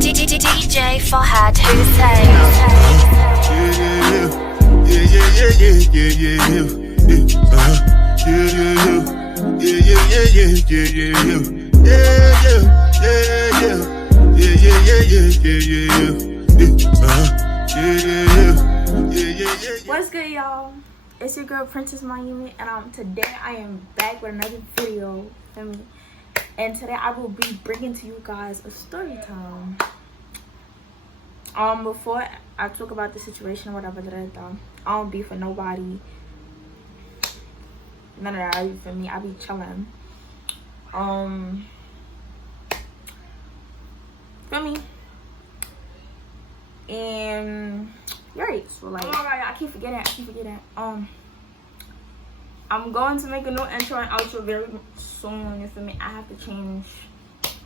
DJ Fahad Hussein. What's good, y'all? It's your girl Princess Miami, and today I am back with another video. And today I will be bringing to you guys a story time. Before I talk about the situation or whatever that I don't be for nobody. None of that. For me, I be chilling. For me. And right, so like, oh my god, I keep forgetting. I'm going to make a new intro and outro very soon. You feel me? I have to change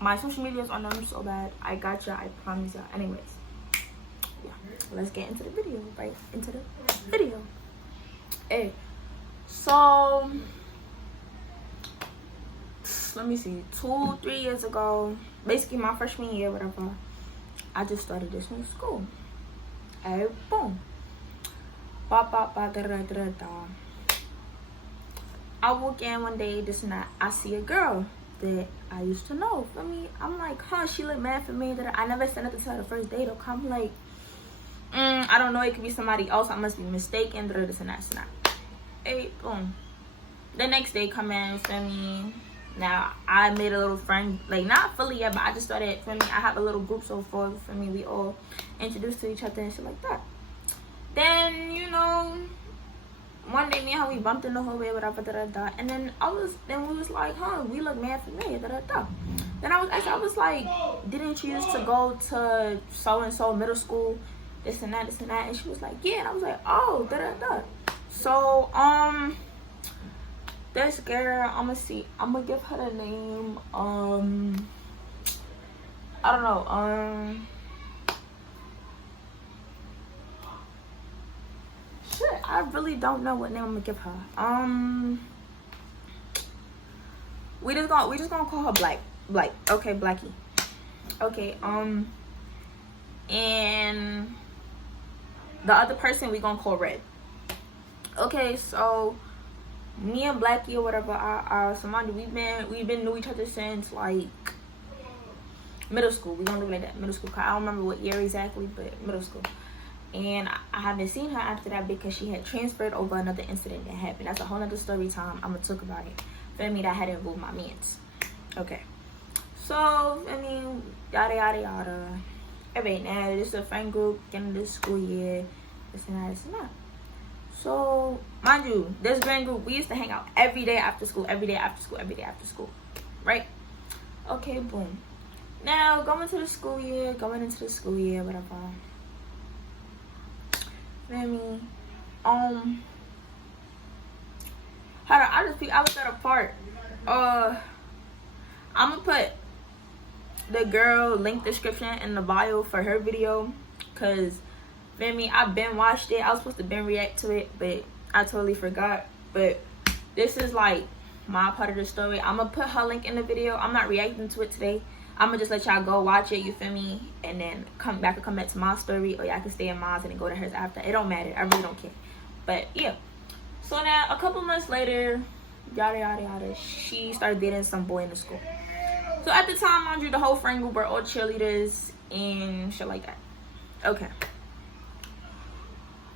my social medias on them so that I got you. I promise you. Anyways, yeah, let's get into the video. Right into the video. Hey, so let me see. 2-3 years ago, basically my freshman year, whatever, I just started this new school. Hey, boom. Ba ba ba da da da da. I walk in one day, this and that. I see a girl that I used to know. For me, I'm like, huh, she look mad for me. That I never said nothing to her the first date. Or I'm like, I don't know. It could be somebody else. I must be mistaken. This and that. Hey, boom. The next day come in for me. Now I made a little friend, like not fully yet, but I just started. For me, I have a little group so far. For me, we all introduced to each other and shit like that. Then one day me and her, we bumped in the hallway, whatever, and then we was like, huh, we look mad familiar, Then I was like, didn't you used to go to so and so middle school, this and that, and she was like, yeah, and I was like, oh, So this girl, I'm gonna give her the name, I don't know, shit, I really don't know what name I'm gonna give her. We just gonna call her Black. Okay, Blackie. Okay, and the other person we gonna call Red. Okay, so me and Blackie or whatever, somebody we've been knew each other since like middle school. We gonna leave it like that, middle school. I don't remember what year exactly, but middle school. And I haven't seen her after that because she had transferred over another incident that happened. That's a whole nother story time. I'm gonna talk about it. For me, that had involved my mans. Okay. So, yada yada yada. Alright, now this is a friend group getting this school year. This and that. So, mind you, this friend group, we used to hang out every day after school. Right? Okay, boom. Now, going into the school year, whatever. Hold on, I was at a part. I'm gonna put the girl link description in the bio for her video, cause I've been watched it. I was supposed to react to it, but I totally forgot. But this is like my part of the story. I'm gonna put her link in the video. I'm not reacting to it today. I'm gonna just let y'all go watch it, you feel me, and then come back to my story, or y'all can stay in mine and then go to hers after. It don't matter. I really don't care. But yeah. So now a couple months later, yada yada yada, she started dating some boy in the school. So at the time, mind you, the whole friend group were all cheerleaders and shit like that. Okay.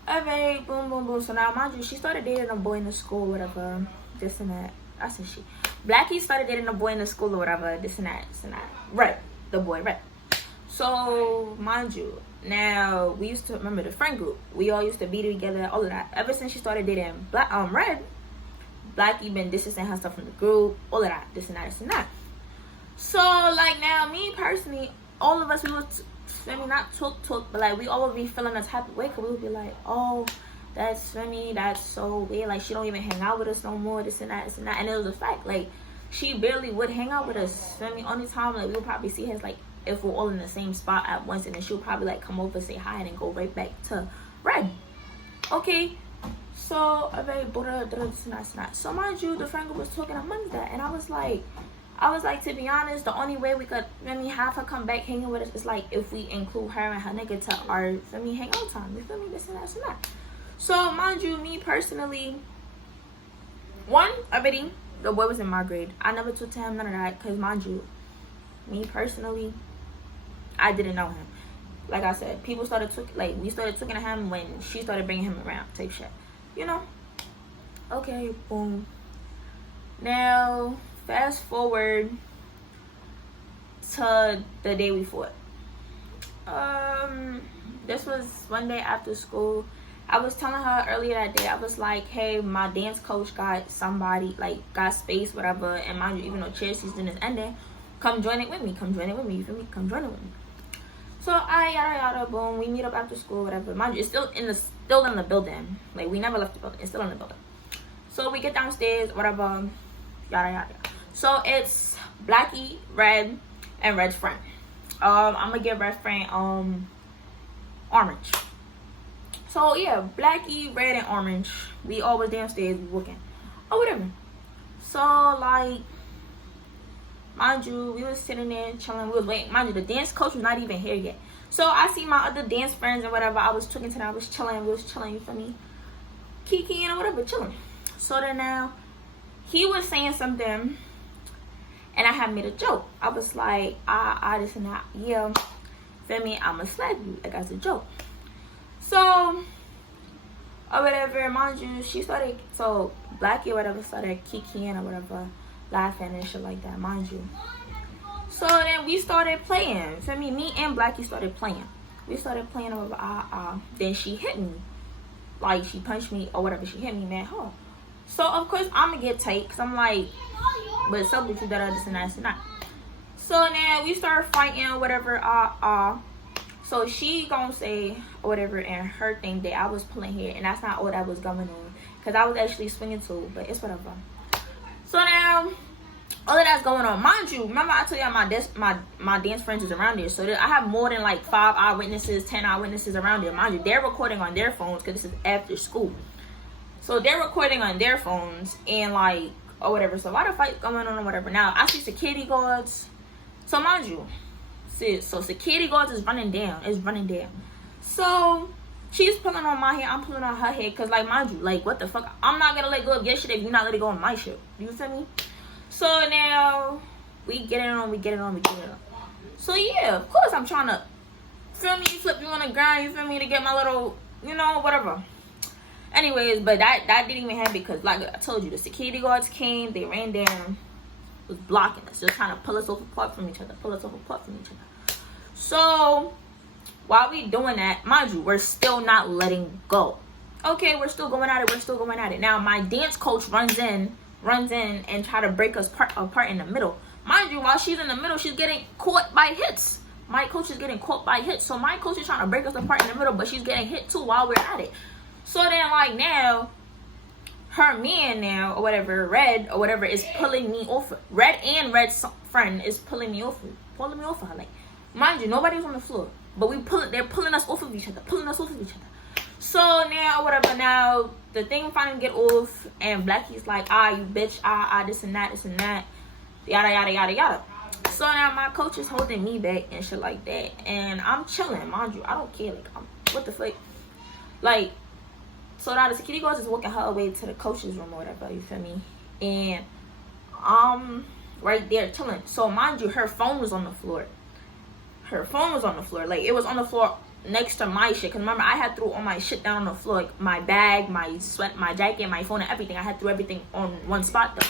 Alright, boom, boom, boom. So now, mind you, she started dating a boy in the school, whatever, this and that. I said she. Blackie started dating a boy in the school or whatever, this and that. Right. The boy, right. So, mind you, now, we used to, remember the friend group. We all used to be together, all of that. Ever since she started dating Red, Blackie been distancing herself from the group, all of that, this and that. So, like, now, me personally, all of us, we would, not talk, but, like, we all would be feeling a type of way, because we would be like, oh, that's so weird, like, she don't even hang out with us no more, this and that, and it was a fact, like, she barely would hang out with us, only time, like, we would probably see her, like, if we're all in the same spot at once, and then she'll probably, like, come over, say hi, and then go right back to Red. Okay, so, so mind you, the friend group was talking amongst that, and I was like, I was like, to be honest, the only way we could, have her come back hanging with us is like if we include her and her nigga to our, hangout time. You feel me? This and that and that. So, mind you, me personally, one, already, the boy was in my grade. I never took to him, none of that, because mind you, me personally, I didn't know him. Like I said, we started talking to him when she started bringing him around, type shit. You know? Okay, boom. Now, fast forward to the day we fought. This was one day after school. I was telling her earlier that day, I was like, hey, my dance coach got somebody, like, got space, whatever, and mind you, even though cheer season is ending, come join it with me, you feel me, come join it with me. So, yada, boom, we meet up after school, whatever. Mind you, it's still in the building. Like, we never left the building, it's still in the building. So, we get downstairs, whatever, yada. So, it's Blackie, Red, and Red's friend. I'm gonna give Red's friend, Orange. So, yeah, Blackie, Red, and Orange. We all was downstairs, we working. Or whatever. So, like, mind you, we was sitting there chilling. We was waiting. Mind you, the dance coach was not even here yet. So, I see my other dance friends and whatever. I was talking to them. I was chilling. We was chilling, you feel me? Kiki and whatever, chilling. So, then now, he was saying something. And I had made a joke. I was like, this and that. Yeah, feel me? I'ma slap you. Like, as a joke. So, or whatever, mind you, so Blackie or whatever started kikiing or whatever, laughing and shit like that, mind you. So then we started playing, feel me and Blackie started playing. We started playing over, then she hit me. Like, she punched me or whatever, she hit me, man, huh. So, of course, I'm gonna get tight, because I'm like, but it's up with you that this and that and that. So then we started fighting or whatever, So she gonna say or whatever and her thing that I was pulling hair, and that's not all that was going on, because I was actually swinging too, but it's whatever. So now all of that's going on. Mind you, remember I told y'all my dance friends is around there, so I have more than like 5 eyewitnesses, 10 eyewitnesses around there. Mind you, they're recording on their phones because this is after school, so they're recording on their phones and like or whatever. So a lot of fights going on or whatever. Now I see security guards. So mind you, so security guards is running down. So she's pulling on my hair, I'm pulling on her hair, because like, mind you, like, what the fuck, I'm not gonna let go of your shit if you're not letting go of my shit. You feel me? So now we get it on. So yeah, of course I'm trying to, feel me, flip you on the ground, you feel me, to get my little, whatever. Anyways, but that didn't even happen, because like I told you, the security guards came, they ran down, was blocking us, just trying to pull us apart from each other. So while we doing that, mind you, we're still not letting go. Okay, we're still going at it. Now my dance coach runs in and try to break us apart in the middle. Mind you, while she's in the middle, she's getting caught by hits. My coach is getting caught by hits. So my coach is trying to break us apart in the middle, but she's getting hit too while we're at it. So then like now, her man now, or whatever, Red, or whatever, is pulling me off. Red and Red's friend is pulling me off of her. Like, mind you, nobody's on the floor, but they're pulling us off of each other. So now, whatever, now, the thing finally get off, and Blackie's like, you bitch, this and that, yada. So now my coach is holding me back and shit like that, and I'm chilling, mind you, I don't care, like, what the fuck, like. So now the security guards is walking her away to the coach's room or whatever, you feel me? And right there chilling. So mind you, her phone was on the floor. Like, it was on the floor next to my shit. Because remember, I had threw all my shit down on the floor. Like, my bag, my sweat, my jacket, my phone, and everything. I had threw everything on one spot though.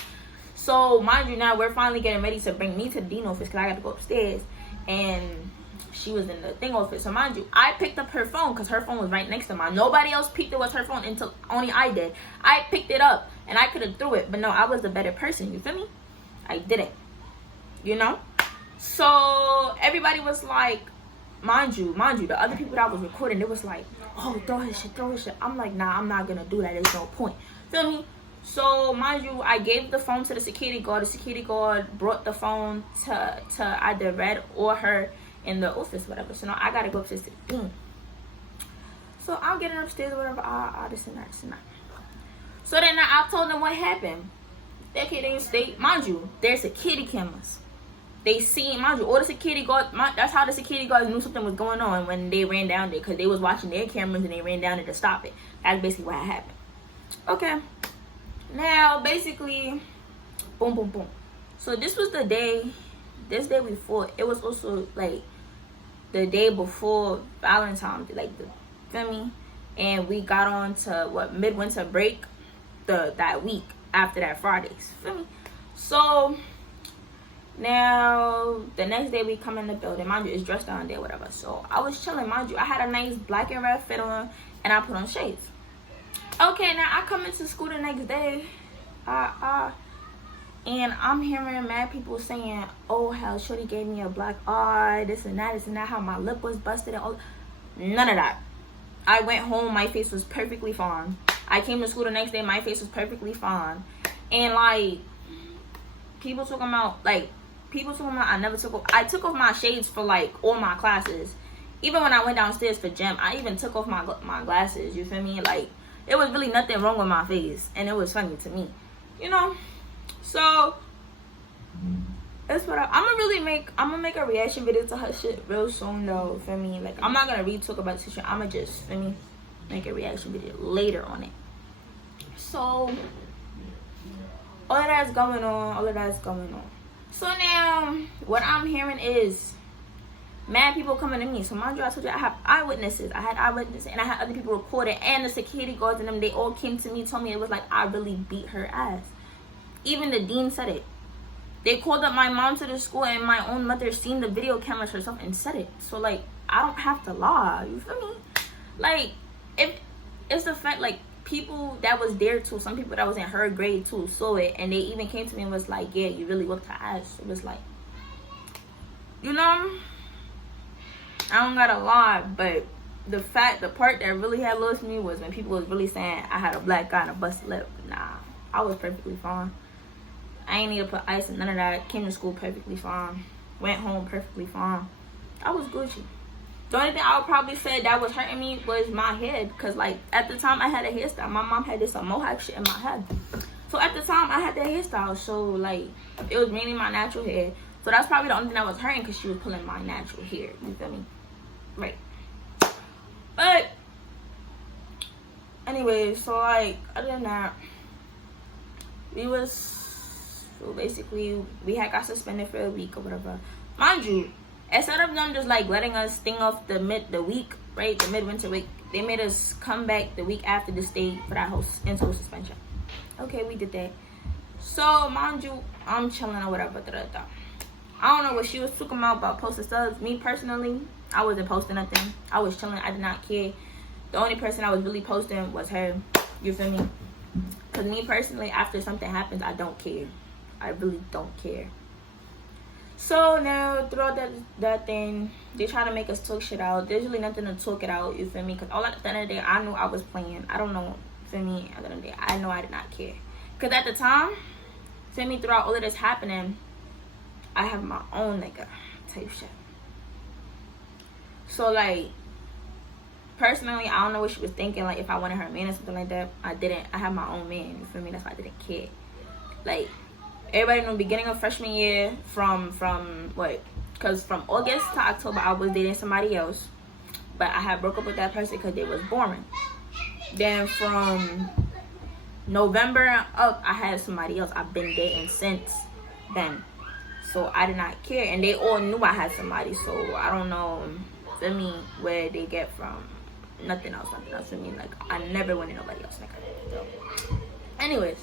So mind you, now we're finally getting ready to bring me to the dean office, because I got to go upstairs. And she was in the thing office. So mind you, I picked up her phone because her phone was right next to mine. Nobody else picked it was her phone until only I did. I picked it up and I could have threw it, but no, I was the better person. You feel me? I did it. So everybody was like, mind you, the other people that was recording, they was like, oh, throw his shit. I'm like, nah, I'm not gonna do that. There's no point. Feel me? So mind you, I gave the phone to the security guard. The security guard brought the phone to either Red or her in the office, whatever. So now I gotta go upstairs to the dean. So I'm getting upstairs, whatever, this and that. So then I told them what happened. They mind you, there's security cameras. They seen, mind you, all the security guards, that's how the security guards knew something was going on when they ran down there, because they was watching their cameras and they ran down there to stop it. That's basically what happened. Okay. Now, basically, boom, boom, boom. So this was the day, this day before, it was also, like, the day before Valentine's Day, like, feel me? And we got on to, midwinter break that week after that Fridays, feel me? So, now, the next day we come in the building. Mind you, it's dressed down there, whatever. So, I was chilling. Mind you, I had a nice black and red fit on, and I put on shades. Okay, now I come into school the next day, and I'm hearing mad people saying, oh, how Shorty gave me a black eye, this and that, how my lip was busted, and all. None of that. I went home, my face was perfectly fine. I came to school the next day, my face was perfectly fine. And, like, people talking about, I took off my shades for, like, all my classes. Even when I went downstairs for gym, I even took off my glasses, you feel me? Like, it was really nothing wrong with my face, and it was funny to me, you know? So, that's what I'm gonna make a reaction video to her shit real soon, though, feel me? Like, I'm not gonna really talk about the situation. I'm gonna just, feel me, make a reaction video later on it. So, all of that's going on. So now, what I'm hearing is mad people coming to me. So mind you, I told you I have eyewitnesses. I had eyewitnesses, and I had other people recording, and the security guards and them, they all came to me, told me it was like I really beat her ass. Even the dean said it. They called up my mom to the school, and my own mother seen the video cameras herself and said it. So, like, I don't have to lie. You feel me? Like, if it's the fact, like, people that was there too, some people that was in her grade too, saw it, and they even came to me and was like, yeah, you really whooped her ass. It was like, you know, I don't gotta lie, but the part that really had lost me was when people was really saying I had a black guy and a busted lip. Nah, I was perfectly fine. I ain't need to put ice and none of that. Came to school perfectly fine. Went home perfectly fine. I was Gucci. The only thing I would probably say that was hurting me was my head. Because, like, at the time I had a hairstyle. My mom had this mohawk shit in my head. So, at the time I had that hairstyle. So, like, it was mainly my natural hair. So, that's probably the only thing that was hurting, because she was pulling my natural hair. You feel me? Right. But, anyway, so, like, other than that, so basically, we had got suspended for a week or whatever. Mind you, instead of them just, like, letting us sting off the week, right, the midwinter week, they made us come back the week after to stay for that whole in-school suspension. Okay, we did that. So, mind you, I'm chilling or whatever. I don't know what she was talking about posting stuff. Me, personally, I wasn't posting nothing. I was chilling. I did not care. The only person I was really posting was her. You feel me? Because me, personally, after something happens, I don't care. I really don't care. So now, throughout that thing, they try to make us talk shit out. There's really nothing to talk it out, you feel me? Because all at the end of the day, I knew I was playing. I don't know, feel me? At the end of the day, I know I did not care. Because at the time, feel me, throughout all of this happening, I have my own nigga type shit. So, like, personally, I don't know what she was thinking. Like, if I wanted her man or something like that, I didn't. I have my own man, you feel me? That's why I didn't care. Like, everybody in the beginning of freshman year, because from August to October, I was dating somebody else. But I had broke up with that person because they was boring. Then from November up, I had somebody else. I've been dating since then. So I did not care. And they all knew I had somebody. So I don't know, feel me, where they get from. Nothing else, for me. Like, I never wanted nobody else. Like, so. Anyways.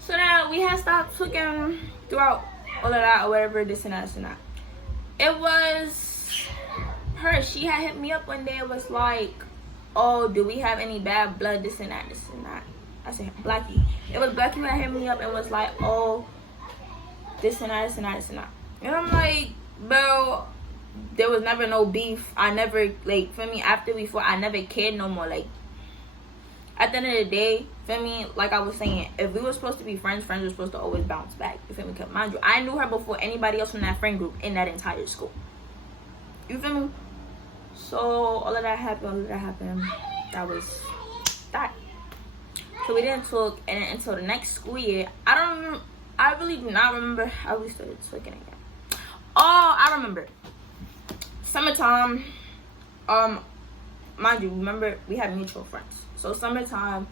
So now we had stopped talking throughout all of that or whatever, this and that. It was her. She had hit me up one day. It was like, oh, do we have any bad blood, this and that. I said, Blackie. It was Blackie that hit me up and was like, oh, this and that. And I'm like, bro, there was never no beef. I never, like, for me, after before, I never cared no more. Like, at the end of the day, feel me, like I was saying, if we were supposed to be friends were supposed to always bounce back. You feel me? Because mind you, I knew her before anybody else from that friend group in that entire school. You feel me? So all of that happened. That was that. So we didn't talk, and until the next school year. I really do not remember how we started talking again. Oh, I remember. Summertime. Mind you, remember we had mutual friends. So summertime,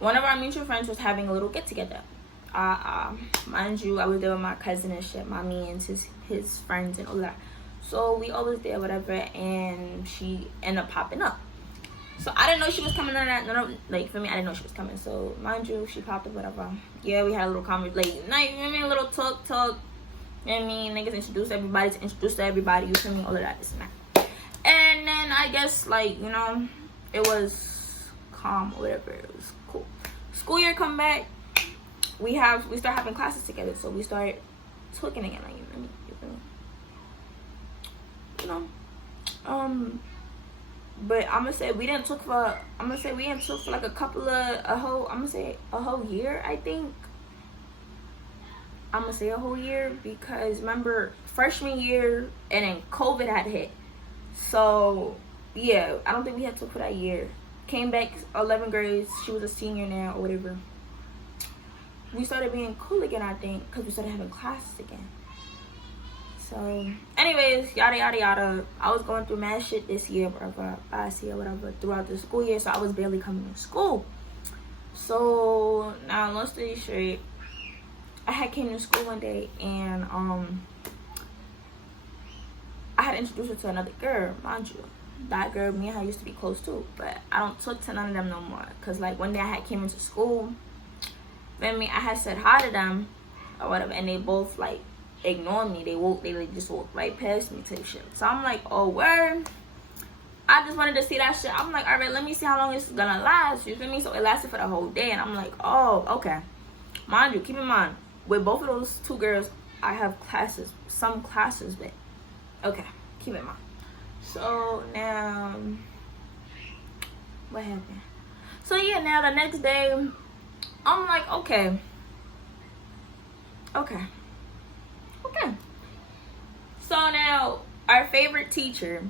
one of our mutual friends was having a little get together. Mind you, I was there with my cousin and shit, mommy and his friends and all that. So we always there, whatever, and she ended up popping up. So I didn't know she was coming. Like for me, I didn't know she was coming. So mind you, she popped up, whatever. Yeah, we had a little conversation, like, you know what I mean, a little talk. You know what I mean? Niggas introduce everybody to introduce to everybody. You feel me? All of that, this and that. And then I guess, like, you know, it was calm or whatever. It was cool. School year come back. We start having classes together. So we start talking again. Like, you feel me? You know. But I'm gonna say we didn't talk for like a whole year, I think. I'm gonna say a whole year because remember freshman year and then COVID had hit. So yeah, I don't think we had to for that year. Came back 11th grade. She was a senior now or whatever. We started being cool again, I think, because we started having classes again. So anyways, yada yada yada. I was going through mad shit this year, whatever, last year, whatever, throughout the school year. So I was barely coming to school. So now, long story short, I had came to school one day and I had introduced her to another girl, mind you. That girl, me and her used to be close too, but I don't talk to none of them no more. Cause like one day I had came into school, then I had said hi to them or whatever, and they both like ignored me. They like just walked right past me type shit. So I'm like, oh word. I just wanted to see that shit. I'm like, all right, let me see how long this is gonna last. You feel me? So it lasted for the whole day, and I'm like, oh, okay. Mind you, keep in mind, with both of those two girls, I have some classes with. Okay, keep in mind. So now, what happened? So yeah, now the next day, I'm like, okay. So now, our favorite teacher,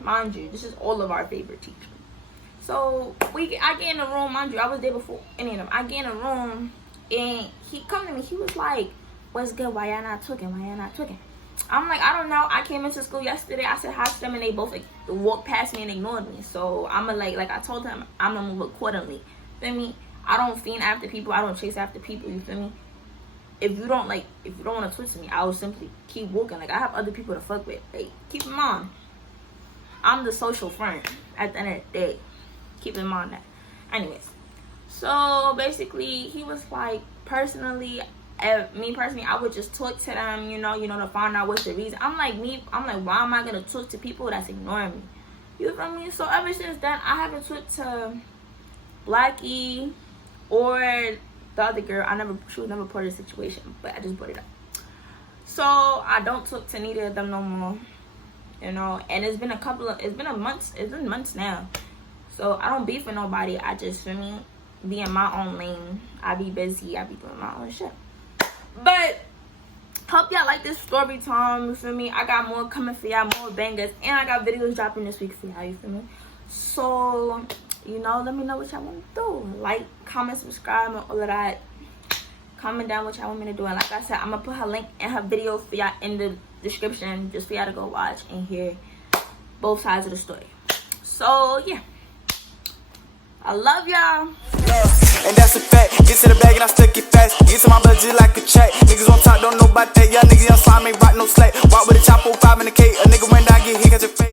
mind you, this is all of our favorite teachers. So I get in the room, mind you, I was there before any of them. I get in the room, and he come to me. He was like, "What's good? Why y'all not talking? I'm like, I don't know. I came into school yesterday. I said hi to them, and they both walked past me and ignored me. So I'm like I told them, I'm gonna move accordingly. Feel me? I don't fiend after people. I don't chase after people. You feel me? If you don't want to talk to me, I will simply keep walking. Like I have other people to fuck with. Like keep in mind, I'm the social friend at the end of the day. Keep in mind that. Anyways, so basically he was like, me personally, I would just talk to them, you know, to find out what's the reason. I'm like, why am I gonna talk to people that's ignoring me? You feel me? So ever since then, I haven't talked to Blackie or the other girl. She was never part of the situation, but I just brought it up. So I don't talk to neither of them no more, you know. And it's been months now. So I don't beef with nobody. I just, feel me, be in my own lane. I be busy. I be doing my own shit. But hope y'all like this story time. You feel me? I got more coming for y'all, more bangers, and I got videos dropping this week for y'all. You feel me? So, you know, let me know what y'all want to do. Like, comment, subscribe, and all of that. Comment down what y'all want me to do. And like I said, I'm gonna put her link and her video for y'all in the description, just for y'all to go watch and hear both sides of the story. So yeah, I love y'all. And that's a fact. Get to the bag and I stuck it fast. Get to my budget like a check. Niggas on top don't know about that. Y'all niggas young slime ain't rock no slack. Walk with a chop 5 in the K. A nigga went down, get hit, catch a fake.